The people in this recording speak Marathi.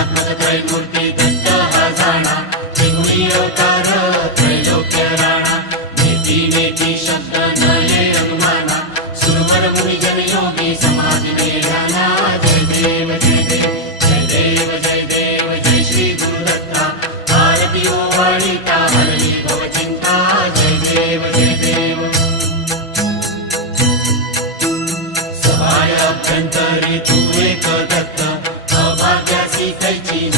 गुणात्मक त्रैमूर्ती दत्त हा जाणा त्रिगुणी अवतार त्रैलोक्य राणा नेती नेती शब्द नये अनुमाना सुरवर मुनिजन योगी समाधि में ध्याना जय देव जय देव जय देव जय देव जय श्री गुरुदत्ता आरती ओवाळीता हरली भवचिंता जय देव जय देव सभाया अभ्यंतरी तू एक दत्त अभाग्यासी कैची